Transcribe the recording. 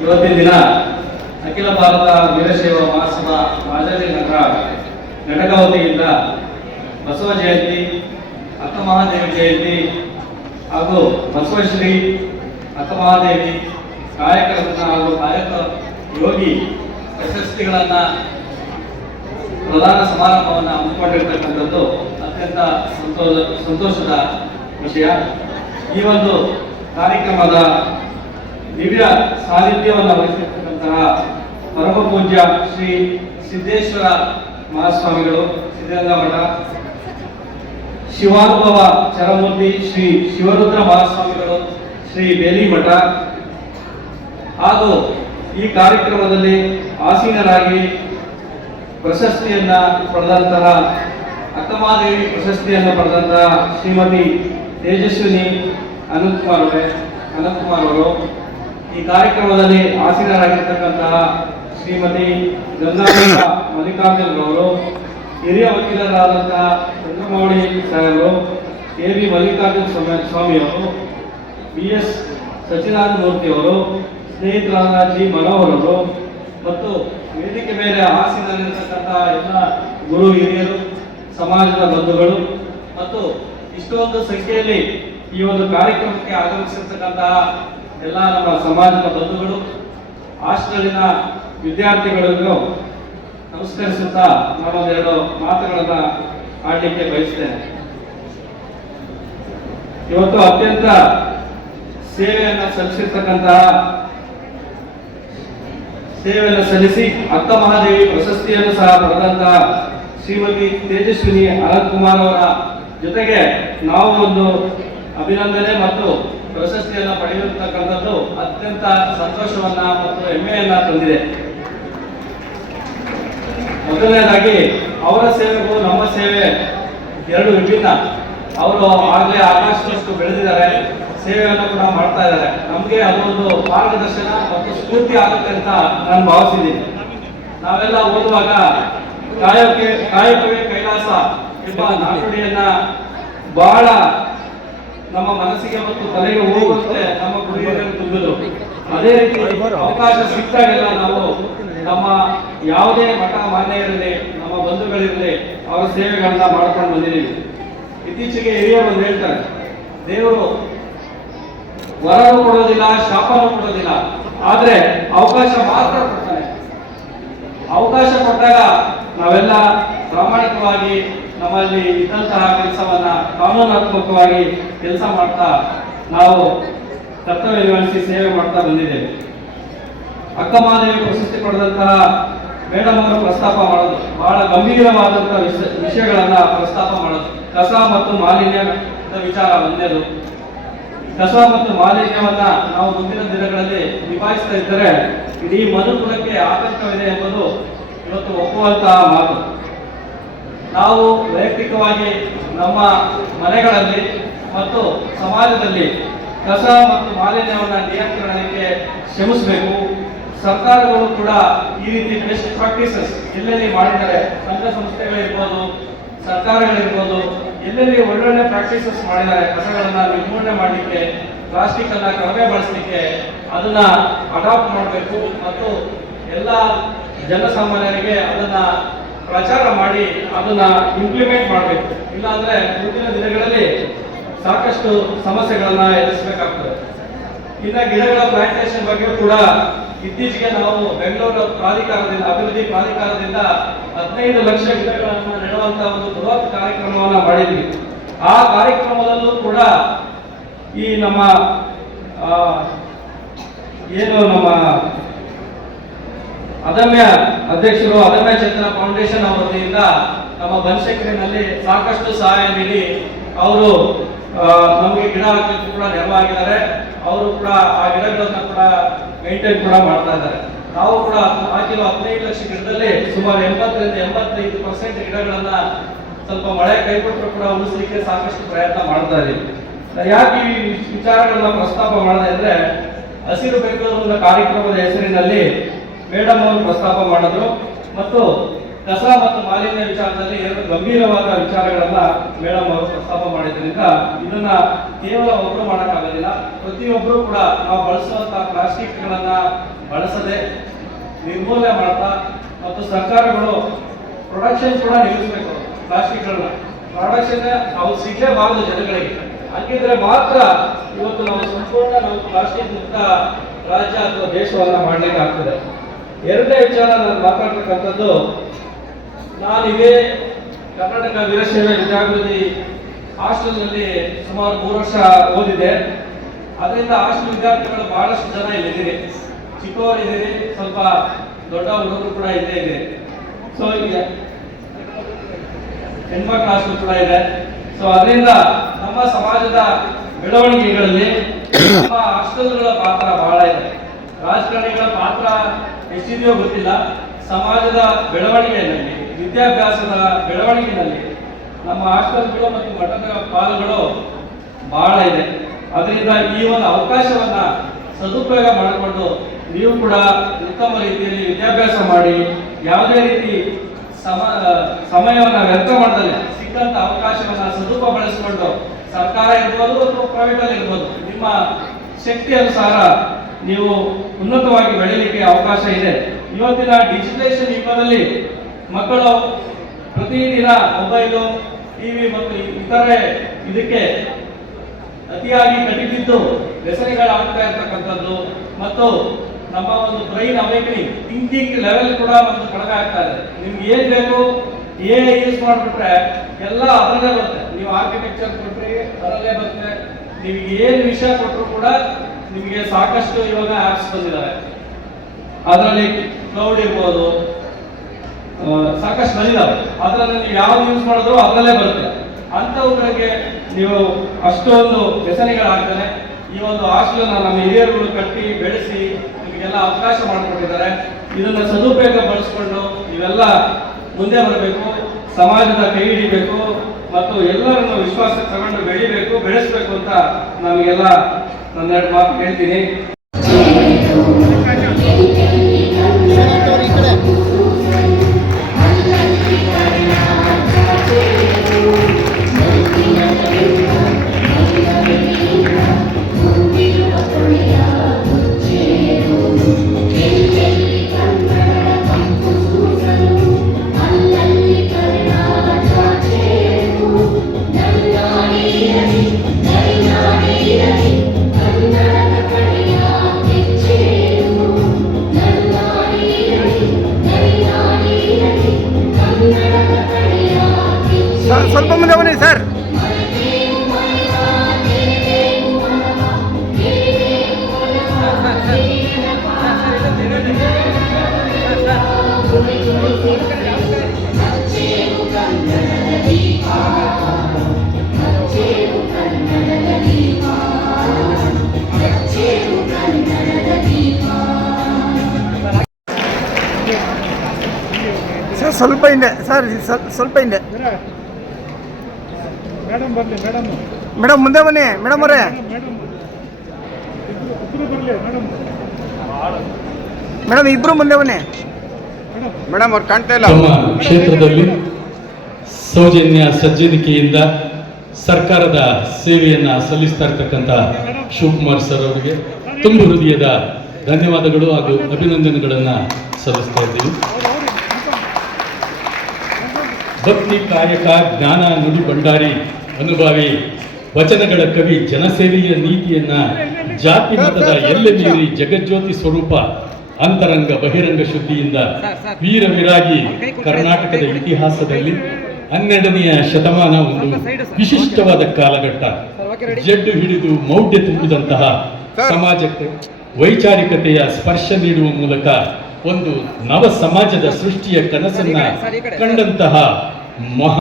ಇವತ್ತಿನ ದಿನ ಅಖಿಲ ಭಾರತ ವೀರಶೈವ ಮಹಾಸಭಾ ಮಾಜರಿ ನಗರ ಘಟಕ ವತಿಯಿಂದ ಬಸವ ಜಯಂತಿ, ಅಕ್ಕಮಹಾದೇವಿ ಜಯಂತಿ ಹಾಗೂ ಬಸವಶ್ರೀ ಅಕ್ಕಮಹಾದೇವಿ ಕಾಯಕ ರತ್ನ ಹಾಗೂ ಕಾಯಕ ಯೋಗಿ ಪ್ರಶಸ್ತಿಗಳನ್ನು ಪ್ರಧಾನ ಸಮಾರಂಭವನ್ನು ಹಮ್ಮಿಕೊಂಡಿರ್ತಕ್ಕಂಥದ್ದು ಅತ್ಯಂತ ಸಂತೋಷದ ವಿಷಯ. ಈ ಒಂದು ಕಾರ್ಯಕ್ರಮದ ದಿವ್ಯ ಸಾನ್ನಿಧ್ಯವನ್ನು ವಹಿಸಿರ್ತಕ್ಕಂತಹ ಪರಮ ಪೂಜ್ಯ ಶ್ರೀ ಸಿದ್ದೇಶ್ವರ ಮಹಾಸ್ವಾಮಿಗಳು, ಸಿದ್ಧಗಂಗಾ ಮಠ, ಶಿವಾನುಭವ ಚರಮೂರ್ತಿ ಶ್ರೀ ಶಿವರುದ್ರ ಮಹಾಸ್ವಾಮಿಗಳು, ಶ್ರೀ ಬೇಲಿ ಮಠ ಹಾಗೂ ಈ ಕಾರ್ಯಕ್ರಮದಲ್ಲಿ ಆಸೀನರಾಗಿ ಪ್ರಶಸ್ತಿಯನ್ನ ಪಡೆದಂತಹ ಅಕ್ಕಮಹಾದೇವಿ ಪ್ರಶಸ್ತಿಯನ್ನು ಪಡೆದಂತಹ ಶ್ರೀಮತಿ ತೇಜಸ್ವಿನಿ ಅನಂತಕುಮಾರ್ ಅವರು, ಈ ಕಾರ್ಯಕ್ರಮದಲ್ಲಿ ಆಸೀನರಾಗಿರ್ತಕ್ಕಂತಹ ಶ್ರೀಮತಿ ಗಂಗಾಧರ ಮಲ್ಲಿಕಾರ್ಜುನ್ ಅವರು, ಹಿರಿಯ ವಕೀಲರಾದಂತಹ ಚಂದ್ರಮೌಳಿ ಸಾಹೇಬರು, ಕೆ ವಿ ಮಲ್ಲಿಕಾರ್ಜುನ್ ಸ್ವಾಮಿಯವರು, ಬಿ ಎಸ್ ಸಚ್ಚಿದಾನಂದ ಮೂರ್ತಿ ಅವರು, ಸ್ನೇಹಿತರಾದ ಜಿ ಮನೋಹರ್ ಅವರು ಮತ್ತು ವೇದಿಕೆ ಮೇಲೆ ಆಸೀನಲ್ಲಿರ್ತಕ್ಕಂತಹ ಎಲ್ಲ ಗುರು ಹಿರಿಯರು, ಸಮಾಜದ ಬಂಧುಗಳು ಮತ್ತು ಇಷ್ಟೊಂದು ಸಂಖ್ಯೆಯಲ್ಲಿ ಈ ಒಂದು ಕಾರ್ಯಕ್ರಮಕ್ಕೆ ಆಗಮಿಸಿರ್ತಕ್ಕಂತಹ ಎಲ್ಲ ನಮ್ಮ ಸಮಾಜದ ಬಂಧುಗಳು, ಹಾಸ್ಟೆಲಿನ ವಿದ್ಯಾರ್ಥಿಗಳಿಗೂ ನಮಸ್ಕರಿಸುತ್ತಾ ನಾನೊಂದೆರಡು ಮಾತುಗಳನ್ನು ಆಡಲಿಕ್ಕೆ ಬಯಸ್ತೇನೆ. ಇವತ್ತು ಅತ್ಯಂತ ಸೇವೆಯನ್ನು ಸಲ್ಲಿಸಿ ಅಕ್ಕಮಹಾದೇವಿ ಪ್ರಶಸ್ತಿಯನ್ನು ಸಹ ಪಡೆದಂತಹ ಶ್ರೀಮತಿ ತೇಜಸ್ವಿನಿ ಅನಂತಕುಮಾರ್ ಅವರ ಜೊತೆಗೆ ನಾವು ಒಂದು ಅಭಿನಂದನೆ ಮತ್ತು ಪ್ರಶಸ್ತಿಯನ್ನು ಪಡೆದಿರತಕ್ಕಂಥದ್ದು ಅತ್ಯಂತ ಸಂತೋಷವನ್ನ ಮತ್ತು ಹೆಮ್ಮೆಯನ್ನ ತಂದಿದೆ. ಮೊದಲನೇದಾಗಿ ಅವರ ಸೇವೆಗೂ ನಮ್ಮ ಸೇವೆ ಎರಡು ವಿಭಿನ್ನ. ಅವರು ಆಗಲೇ ಆಕಾಶದಷ್ಟು ಬೆಳೆದಿದ್ದಾರೆ, ಸೇವೆಯನ್ನು ಕೂಡ ಮಾಡ್ತಾ ಇದ್ದಾರೆ. ನಮಗೆ ಅದೊಂದು ಮಾರ್ಗದರ್ಶನ ಮತ್ತು ಸ್ಫೂರ್ತಿ ಆಗುತ್ತೆ ಅಂತ ನಾನು ಭಾವಿಸಿದ್ದೀನಿ. ನಾವೆಲ್ಲ ಓದುವಾಗ ಕಾಯಕವೇ ಕೈಲಾಸ ಎಂಬ ನಾನುಡಿಯನ್ನ ಬಹಳ ನಮ್ಮ ಮನಸ್ಸಿಗೆ ಮತ್ತು ತಲೆಗೆ ಹೋಗುವಂತೆ ನಮ್ಮ ಗುರುಹಿರಿಯರು ತುಂಬಿದ್ರು. ಅದೇ ರೀತಿ ಅವಕಾಶ ಸಿಕ್ಕಾಗೆಲ್ಲ ನಾವು ನಮ್ಮ ಯಾವುದೇ ಮಠ ಮಾನ್ಯ ಇರಲಿ, ನಮ್ಮ ಬಂಧುಗಳಿರಲಿ, ಅವರ ಸೇವೆಗಳನ್ನ ಮಾಡ್ಕೊಂಡು ಬಂದಿದ್ದೀವಿ. ಇತ್ತೀಚೆಗೆ ಹಿರಿಯರು ಒಂದು ಹೇಳ್ತಾರೆ, ದೇವರು ವರನು ಕೊಡೋದಿಲ್ಲ, ಶಾಪನೂ ಕೊಡೋದಿಲ್ಲ, ಆದ್ರೆ ಅವಕಾಶ ಮಾತ್ರ ಕೊಡ್ತಾನೆ. ಅವಕಾಶ ಕೊಟ್ಟಾಗ ನಾವೆಲ್ಲ ಪ್ರಾಮಾಣಿಕವಾಗಿ ನಮ್ಮಲ್ಲಿ ಇದ್ದಂತಹ ಕೆಲಸವನ್ನ ಕಾನೂನಾತ್ಮಕವಾಗಿ ಕೆಲಸ ಮಾಡ್ತಾ ನಾವು ಕರ್ತವ್ಯ ನಿರ್ವಹಿಸಿ ಸೇವೆ ಮಾಡ್ತಾ ಬಂದಿದ್ದೇವೆ. ಅಕ್ಕಮಹಾದೇವಿ ಪ್ರಶಸ್ತಿ ಪಡೆದಂತಹ ಮೇಡಮ್ ಅವರು ಪ್ರಸ್ತಾಪ ಮಾಡೋದು ಬಹಳ ಗಂಭೀರವಾದಂತಹ ವಿಷಯಗಳನ್ನ ಪ್ರಸ್ತಾಪ ಮಾಡೋದು. ಕಸ ಮತ್ತು ಮಾಲಿನ್ಯದ ವಿಚಾರ ಒಂದೇದು. ಕಸ ಮತ್ತು ಮಾಲಿನ್ಯವನ್ನ ನಾವು ಮುಂದಿನ ದಿನಗಳಲ್ಲಿ ನಿಭಾಯಿಸ್ತಾ ಇದ್ದರೆ ಇಡೀ ಮನುಕುಲಕ್ಕೆ ಆತಂಕವಿದೆ ಎಂಬುದು ಇವತ್ತು ಒಪ್ಪುವಂತಹ ಮಾತು. ನಾವು ವೈಯಕ್ತಿಕವಾಗಿ ನಮ್ಮ ಮನೆಗಳಲ್ಲಿ ಮತ್ತು ಸಮಾಜದಲ್ಲಿ ಕಸ ಮತ್ತು ಮಾಲಿನ್ಯವನ್ನು ನಿಯಂತ್ರಣಕ್ಕೆ ಶ್ರಮಿಸಬೇಕು. ಸರ್ಕಾರಗಳು ಕೂಡ ಈ ರೀತಿ ಬೆಸ್ಟ್ ಪ್ರಾಕ್ಟೀಸಸ್ ಎಲ್ಲೆಲ್ಲಿ ಮಾಡಿದರೆ, ಸಂಘ ಸಂಸ್ಥೆಗಳಿರ್ಬೋದು, ಸರ್ಕಾರಗಳಿರ್ಬೋದು, ಎಲ್ಲೆಲ್ಲಿ ಒಳ್ಳೊಳ್ಳೆ ಪ್ರಾಕ್ಟೀಸಸ್ ಮಾಡಿದ್ದಾರೆ, ಕಸಗಳನ್ನ ನಿರ್ಮೂಲನೆ ಮಾಡಲಿಕ್ಕೆ, ಪ್ಲಾಸ್ಟಿಕ್ ಅನ್ನ ಕಡಿಮೆ ಬಳಸಲಿಕ್ಕೆ ಅದನ್ನ ಅಡಾಪ್ಟ್ ಮಾಡಬೇಕು ಮತ್ತು ಎಲ್ಲ ಜನಸಾಮಾನ್ಯರಿಗೆ ಅದನ್ನ ಪ್ರಚಾರ ಮಾಡಿ ಅದನ್ನ ಇಂಪ್ಲಿಮೆಂಟ್ ಮಾಡಬೇಕು. ಇಲ್ಲಾಂದ್ರೆ ಮುಂದಿನ ದಿನಗಳಲ್ಲಿ ಸಾಕಷ್ಟು ಸಮಸ್ಯೆಗಳನ್ನ ಎದುರಿಸಬೇಕಾಗ್ತದೆ. ಇನ್ನು ಗಿಡಗಳ ಪ್ಲಾಂಟೇಶನ್ ಬಗ್ಗೆ ಕೂಡ ಇತ್ತೀಚೆಗೆ ನಾವು ಬೆಂಗಳೂರು ಅಭಿವೃದ್ಧಿ ಪ್ರಾಧಿಕಾರದಿಂದ 15 ಲಕ್ಷ ಗಿಡಗಳನ್ನು ನೆಡುವಂತಹ ಒಂದು ಬೃಹತ್ ಕಾರ್ಯಕ್ರಮವನ್ನು ಮಾಡಿದ್ವಿ. ಆ ಕಾರ್ಯಕ್ರಮದಲ್ಲೂ ಕೂಡ ಈ ನಮ್ಮ ಅದಮ್ಯ ಅಧ್ಯಕ್ಷರು ಅದಮ್ಯ ಚೇತನ ಫೌಂಡೇಶನ್ ಅವರ ವತಿಯಿಂದ ನಮ್ಮ ಬನಶಂಕರಿನಲ್ಲಿ ಸಾಕಷ್ಟು ಸಹಾಯ ನೀಡಿ ಅವರು ನಮಗೆ ಗಿಡ ಹಾಕಲಿಕ್ಕೆ ಕೂಡ ನೆರವಾಗಿದ್ದಾರೆ. ಅವರು ಕೂಡ ಆ ಗಿಡಗಳನ್ನ ಕೂಡ ಮೇಂಟೈನ್ ಕೂಡ ಮಾಡ್ತಾ ಇದ್ದಾರೆ. ನಾವು ಕೂಡ ಹಾಕಿರೋ 15 ಲಕ್ಷ ಗಿಡದಲ್ಲಿ ಸುಮಾರು 80 ರಿಂದ 85% ಗಿಡಗಳನ್ನ ಸ್ವಲ್ಪ ಮಳೆ ಕೈಕೊಟ್ಟರು ಕೂಡ ಉಳಿಸಲಿಕ್ಕೆ ಸಾಕಷ್ಟು ಪ್ರಯತ್ನ ಮಾಡ್ತಾ ಇದ್ದೀವಿ. ಯಾಕೆ ಈ ವಿಚಾರಗಳನ್ನ ಪ್ರಸ್ತಾಪ ಮಾಡಿದೆ ಅಂದ್ರೆ, ಹಸಿರು ಬೆಂಗಳೂರು ಕಾರ್ಯಕ್ರಮದ ಹೆಸರಿನಲ್ಲಿ ಮೇಡಮ್ ಅವರು ಪ್ರಸ್ತಾಪ ಮಾಡಿದ್ರು ಮತ್ತು ಕಸ ಮತ್ತು ಮಾಲಿನ್ಯ ವಿಚಾರದಲ್ಲಿ ಎರಡು ಗಂಭೀರವಾದ ವಿಚಾರಗಳನ್ನ ಮೇಡಮ್ ಅವರು ಪ್ರಸ್ತಾಪ ಮಾಡಿದ್ರಿಂದ ಇದನ್ನ ಕೇವಲ ಒಬ್ಬರು ಮಾಡೋಕ್ಕಾಗೋದಿಲ್ಲ. ಪ್ರತಿಯೊಬ್ಬರು ಕೂಡ ನಾವು ಬಳಸುವಂತಹ ಪ್ಲಾಸ್ಟಿಕ್ಗಳನ್ನ ಬಳಸದೆ ನಿರ್ಮೂಲನೆ ಮಾಡ್ತಾ ಮತ್ತು ಸರ್ಕಾರಗಳು ಪ್ರೊಡಕ್ಷನ್ ಕೂಡ ನಿಲ್ಲಿಸಬೇಕು. ಪ್ಲಾಸ್ಟಿಕ್ಗಳನ್ನ ಪ್ರೊಡಕ್ಷನ್ ಅವು ಸಿಗಲೇಬಾರದು ಜನಗಳಿಗೆ. ಹಾಗಿದ್ರೆ ಮಾತ್ರ ಇವತ್ತು ನಾವು ಸಂಪೂರ್ಣ ಪ್ಲಾಸ್ಟಿಕ್ ಮುಕ್ತ ರಾಜ್ಯ ಅಥವಾ ದೇಶವನ್ನ ಮಾಡಲಿಕ್ಕೆ ಆಗ್ತದೆ. ಎರಡನೇ ವಿಚಾರ ನಾನು ಮಾತಾಡ್ತಕ್ಕಂಥದ್ದು, ನಾನಿದೇ ಕರ್ನಾಟಕ ವೀರಶೈವ ಜಾಗೃತಿ ಹಾಸ್ಟೆಲ್ನಲ್ಲಿ ಸುಮಾರು 3 ವರ್ಷ ಓದಿದೆ. ಅದರಿಂದ ಹಾಸ್ಟೆಲ್ ವಿದ್ಯಾರ್ಥಿಗಳು ಬಹಳಷ್ಟು ಜನ ಇಲ್ಲಿದ್ದೀರಿ, ಚಿಕ್ಕವರಿದ್ದೀರಿ, ಸ್ವಲ್ಪ ದೊಡ್ಡ ಹುಡುಗರು ಕೂಡ ಇದ್ದೇ ಇದೆ. ಸೊ ಈಗ ಹೆಣ್ಮಕ್ಳ ಹಾಸ್ಟೆಲ್ ಕೂಡ ಇದೆ. ಸೊ ಅದರಿಂದ ನಮ್ಮ ಸಮಾಜದ ಬೆಳವಣಿಗೆಗಳಲ್ಲಿ ನಮ್ಮ ಹಾಸ್ಟೆಲ್ಗಳ ಪಾತ್ರ ಬಹಳ ಇದೆ. ರಾಜಕಾರಣಿಗಳ ಪಾತ್ರ ಎಷ್ಟಿದೆಯೋ ಗೊತ್ತಿಲ್ಲ. ಸಮಾಜದ ಬೆಳವಣಿಗೆಯಲ್ಲಿ, ವಿದ್ಯಾಭ್ಯಾಸದ ಬೆಳವಣಿಗೆಯಲ್ಲಿ ನಮ್ಮ ಹಾಸ್ಟೆಲ್ಗಳು ಮತ್ತು ಮಠದ ಪಾಲುಗಳು ಬಹಳ ಇದೆ. ಅದರಿಂದ ಈ ಒಂದು ಅವಕಾಶವನ್ನ ಸದುಪಯೋಗ ಮಾಡಿಕೊಂಡು ನೀವು ಕೂಡ ಉತ್ತಮ ರೀತಿಯಲ್ಲಿ ವಿದ್ಯಾಭ್ಯಾಸ ಮಾಡಿ, ಯಾವುದೇ ರೀತಿ ಸಮಯವನ್ನು ವ್ಯರ್ಥ ಮಾಡದಲ್ಲೇ ಸಿಕ್ಕಂತ ಅವಕಾಶವನ್ನ ಸದುಪಯೋಗಿಸಿಕೊಂಡು ಸರ್ಕಾರ ಇರ್ಬೋದು ಅಥವಾ ಪ್ರೈವೇಟ್ ಅಲ್ಲಿ ಇರ್ಬೋದು, ನಿಮ್ಮ ಶಕ್ತಿ ಅನುಸಾರ ನೀವು ಉನ್ನತವಾಗಿ ಬೆಳೀಲಿಕ್ಕೆ ಅವಕಾಶ ಇದೆ. ಇವತ್ತಿನ ಡಿಜಿಟಲೈಸೇಷನ್ ಯುಗದಲ್ಲಿ ಮಕ್ಕಳು ಪ್ರತಿದಿನ ಮೊಬೈಲು, ಟಿವಿ ಮತ್ತು ಇತರೆ ಇದಕ್ಕೆ ಅತಿಯಾಗಿ ಕಟ್ಟಿಬಿದ್ದು ವ್ಯಸನಿಗಳಾಗ್ತಾ ಇರ್ತಕ್ಕಂಥದ್ದು ಮತ್ತು ನಮ್ಮ ಒಂದು ಬ್ರೈನ್ ಅವೇಕನಿಂಗ್ ಥಿಂಕಿಂಗ್ ಲೆವೆಲ್ ಕೂಡ ಒಂದು ಕಡಿಮೆ ಆಗ್ತಾ ಇದೆ. ನಿಮ್ಗೆ ಏನ್ ಬೇಕು ಯೂಸ್ ಮಾಡಿಬಿಟ್ರೆ ಎಲ್ಲ ಅದರಲ್ಲೇ ಬರುತ್ತೆ. ನೀವು ಆರ್ಕಿಟೆಕ್ಚರ್ ಕೊಟ್ರಿ ಅದರಲ್ಲೇ ಬರುತ್ತೆ. ನೀವು ಏನ್ ವಿಷಯ ಕೊಟ್ಟರು ಕೂಡ ನಿಮಗೆ ಸಾಕಷ್ಟು ಇವಾಗ ಆಪ್ಸ್ ಬಂದಿದ್ದಾವೆ. ಅದರಲ್ಲಿ ಕ್ಲೌಡ್ ಇರ್ಬೋದು, ಸಾಕಷ್ಟು ಬಂದಿದ್ದಾವೆ. ಅದರಲ್ಲಿ ನೀವು ಯಾವ್ದು ಯೂಸ್ ಮಾಡಿದ್ರು ಅದರಲ್ಲೇ ಬರುತ್ತೆ. ಅಂಥವುಗಳಿಗೆ ನೀವು ಅಷ್ಟೊಂದು ವ್ಯಸನಿಗಳಾಗ್ತಾನೆ ಈ ಒಂದು ಹಾಸ್ಟೆಲ್ ನಮ್ಮ ಹಿರಿಯರುಗಳು ಕಟ್ಟಿ ಬೆಳೆಸಿ ನಿಮಗೆಲ್ಲ ಅವಕಾಶ ಮಾಡಿಕೊಟ್ಟಿದ್ದಾರೆ. ಇದನ್ನ ಸದುಪಯೋಗ ಬಳಸ್ಕೊಂಡು ನೀವೆಲ್ಲ ಮುಂದೆ ಬರಬೇಕು, ಸಮಾಜದ ಕೈ ಹಿಡಿಬೇಕು ಮತ್ತು ಎಲ್ಲರನ್ನು ವಿಶ್ವಾಸಕ್ಕೆ ತಗೊಂಡು ಬೆಳಿಬೇಕು, ಬೆಳೆಸಬೇಕು ಅಂತ ನಮಗೆಲ್ಲ ಒಂದೆರಡು ಮಾತು ಹೇಳ್ತೀನಿ. ಸ್ವಲ್ಪ ಮುಂದೆ ಬನ್ನಿ ಸರ್. ಸರ್ ಸ್ವಲ್ಪ ಹಿಂದೆ ಸರ್, ಸ್ವಲ್ಪ ಹಿಂದೆ ಮೇಡಮ್, ಮುಂದೆ ಬನ್ನಿ ಮೇಡಮ್ ಅವರೇ. ಮೇಡಮ್ ಇಬ್ರು ಮುಂದೆ ಬನ್ನಿ ಮೇಡಮ್, ಅವ್ರು ಕಾಣ್ತಾ ಇಲ್ಲ. ನಮ್ಮ ಕ್ಷೇತ್ರದಲ್ಲಿ ಸೌಜನ್ಯ ಸಜ್ಜನಿಕೆಯಿಂದ ಸರ್ಕಾರದ ಸೇವೆಯನ್ನ ಸಲ್ಲಿಸ್ತಾ ಇರ್ತಕ್ಕಂಥ ಶಿವಕುಮಾರ್ ಸರ್ ಅವರಿಗೆ ತುಂಬ ಹೃದಯದ ಧನ್ಯವಾದಗಳು ಹಾಗೂ ಅಭಿನಂದನೆಗಳನ್ನ ಸಲ್ಲಿಸ್ತಾ ಇದ್ದೀವಿ. ಭಕ್ತಿ ಕಾಯಕ ಜ್ಞಾನ ನುಡಿ ಭಂಡಾರಿ ಅನುಭವಿ ವಚನಗಳ ಕವಿ, ಜನಸೇವೆಯ ನೀತಿಯನ್ನ ಜಾತಿ ಮತದ ಎಲ್ಲೆ ಮೀರಿ ಜಗಜ್ಯೋತಿ ಸ್ವರೂಪ ಅಂತರಂಗ ಬಹಿರಂಗ ಶುದ್ಧಿಯಿಂದ ವೀರ ವಿರಾಗಿ ಕರ್ನಾಟಕದ ಇತಿಹಾಸದಲ್ಲಿ 12ನೆಯ ಶತಮಾನ ಒಂದು ವಿಶಿಷ್ಟವಾದ ಕಾಲಘಟ್ಟ. ಜಡ್ಡು ಹಿಡಿದು ಮೌಢ್ಯ ತುಂಬಿದಂತಹ ಸಮಾಜಕ್ಕೆ ವೈಚಾರಿಕತೆಯ ಸ್ಪರ್ಶ ನೀಡುವ ಮೂಲಕ ಒಂದು ನವ ಸಮಾಜದ ಸೃಷ್ಟಿಯ ಕನಸನ್ನ ಕಂಡಂತಹ ಮಹಾ